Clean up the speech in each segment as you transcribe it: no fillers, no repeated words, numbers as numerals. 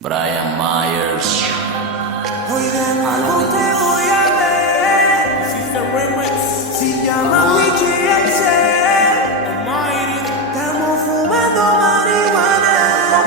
Brian Myers. Hoy de nuevo te voy a ver. Si llama PGX. Estamos fumando marihuana.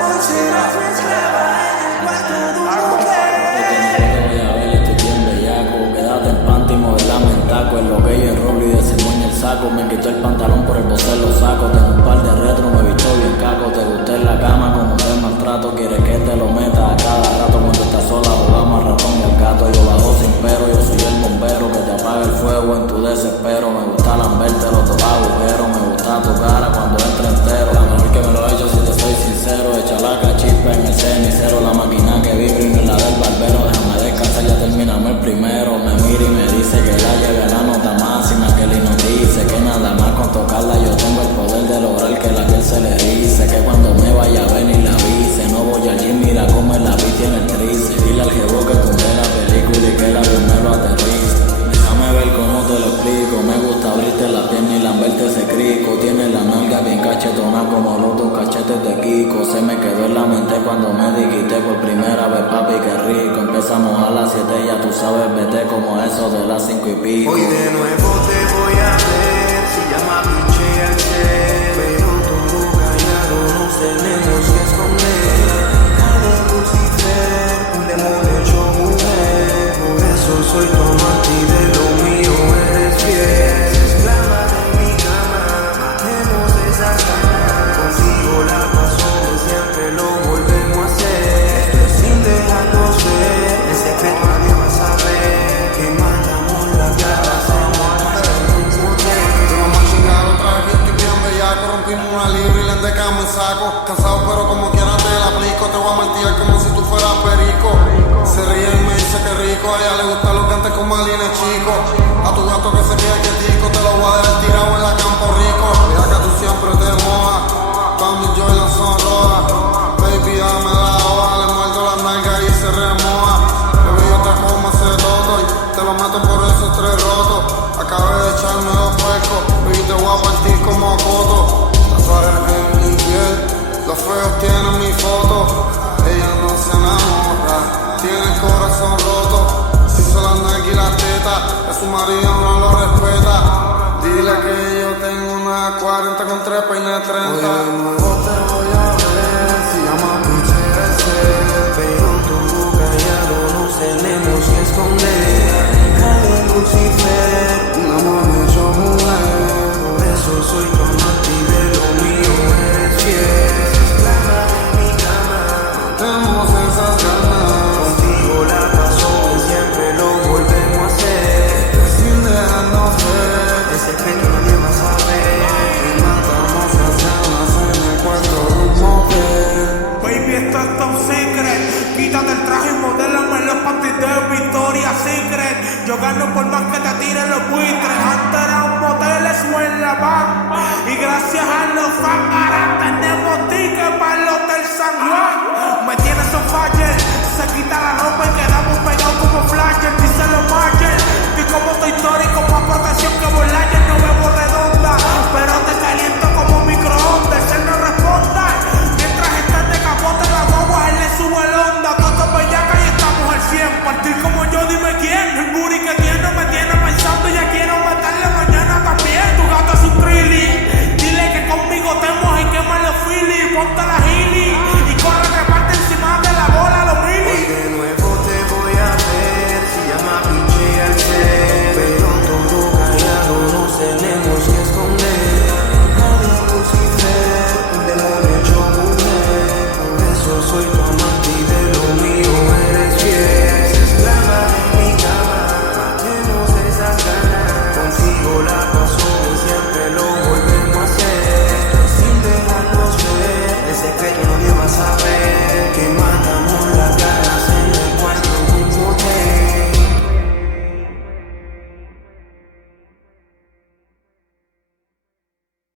Hoy serás mi esclava en el cuarto de un hotel. Voy a ver, estoy bien bellaco. Quédate en panty, modelame en taco. En lo que yo enrolo y desenmoña el saco. Me quito el pantalón por el bocel, lo saco. Tengo un par de retro, me visto bien caco. Te gusté en la cama como te maltrato. Quieres que te lo meta a cada rato. Cuando estás sola jugamos al ratón y al gato. Yo bajo sin pero, yo soy el bombero que te apaga el fuego en tu desespero. Me gusta lamberte los dos agujeros. Me gusta tu cara cuando entra entero. La mejor que me lo he hecho si te soy sincero. Echa la cachispa en el cenicero. La máquina que vibra y no es la del barbero. Déjame descansar, ya terminamos el primero. Me mira y me dice que ya llega la nota máxima. Que él nos dice que nada más con tocarla yo tengo el poder de lograr que la piel se le erice. Que cuando me vaya a ver ni la avise. No voy allí, mira cómo en la vi tiene el trice. Dile al jevo que tumbé la película y que el avión me lo aterrice. Déjame ver cómo te lo explico. Me gusta abrirte la pierna y lamberte ese crico. Tiene la nalga bien cachetona como los dos cachetes de Kiko. Se me quedó en la mente cuando me dijiste por primera vez, papi, qué rico. Empezamos a las 7, ya tú sabes, vete como eso de las 5 y pico. Hoy de nuevo te voy a ver. Si llama PGX. Pero todo callado nos tenemos que esconder. Dale Lucifer, un demonio hecho mujer. Por eso soy tu amante y de lo mío eres fiel. Esclava de mi cama, matemos esas ganas. Contigo la paso, siempre lo volvemos a hacer. Sin dejarnos ver, en secreto nadie va a saber que matamos las ganas en un motel. Vamos a chingar otra vez que estoy bien bellaco. Rompimos una libra y le endecamos en saco. Cansado pero como quiera te la aplico. Te voy a martillar como si tú fueras perico. Se ríe y me dice que rico. A ella le gusta lo que antes con Malines chico. A tu gato que se quede quietico. Te lo voy a dejar tirado en la Campo Rico. Mira que tú siempre te mojas. Pa' mi Jordan son rojas. Baby dame la hoja. Le muerdo las nalgas y se remoja. Bebé yo te como ese todo y te lo meto por esos tres rotos. Acabé de echarme dos puercos. Baby te voy a partir como coto. Tatuajes en mi piel. Los feos tienen mi foto. Ella no se enamora. Tiene el corazón roto. Si se la nalga y la teta, que su marido no lo respeta. Dile que yo tengo una 40 con 3 peines 30. Hoy de nuevo te voy a ver. Si llama PGX. Pero todo callado nos tenemos que esconder. Dale Lucifer, un amor hecho mujer. Por eso soy tu amante y de lo mío eres fiel. Esclava de mi cama, Tenemos esas ganas. contigo la paso, siempre lo volvemos a hacer. Sin dejarnos ver. En secreto nadie va a saber que matamos las ganas en el cuarto de un motel. Baby, esto es top secret. Quítate el traje y modélame los panties de Victoria's Secret. Yo gano por más que te tiren los buitres. Antes era un motel, eso en la van. Y gracias a los fans ahora tenemos tickets para el Hotel San Juan. Me tienes on fire. Se quita la ropa y quedamos pegados como flasher. Dice los Marcher. Y como estoy histórico, más protección que Volayer. No bebo redonda, pero te caliento como microondas. Él no responda. Mientras estás de capote, la guagua, él le sube el onda. Todos bellacas y estamos al 100. Partir como yo, dime quién. El booty que tiene me tiene pensando. Ya quiero meterle mañana también. Tu gato es un trilly. Dile que conmigo te mojas y quema los Phillies. Ponte la Gili y corre que parte encima de la bola los Hoy mini. de nuevo te voy a ver. Si llama PGX. Pero todo callado nos tenemos que esconder. Dale Lucifer, un demonio hecho mujer. Por eso soy tu amante y de lo mío eres fiel. Esclava de mi cama, matemos esas ganas. Contigo la paso y siempre lo volvemos a hacer. Sin dejarnos ver, en secreto nadie va a saber que matamos las ganas.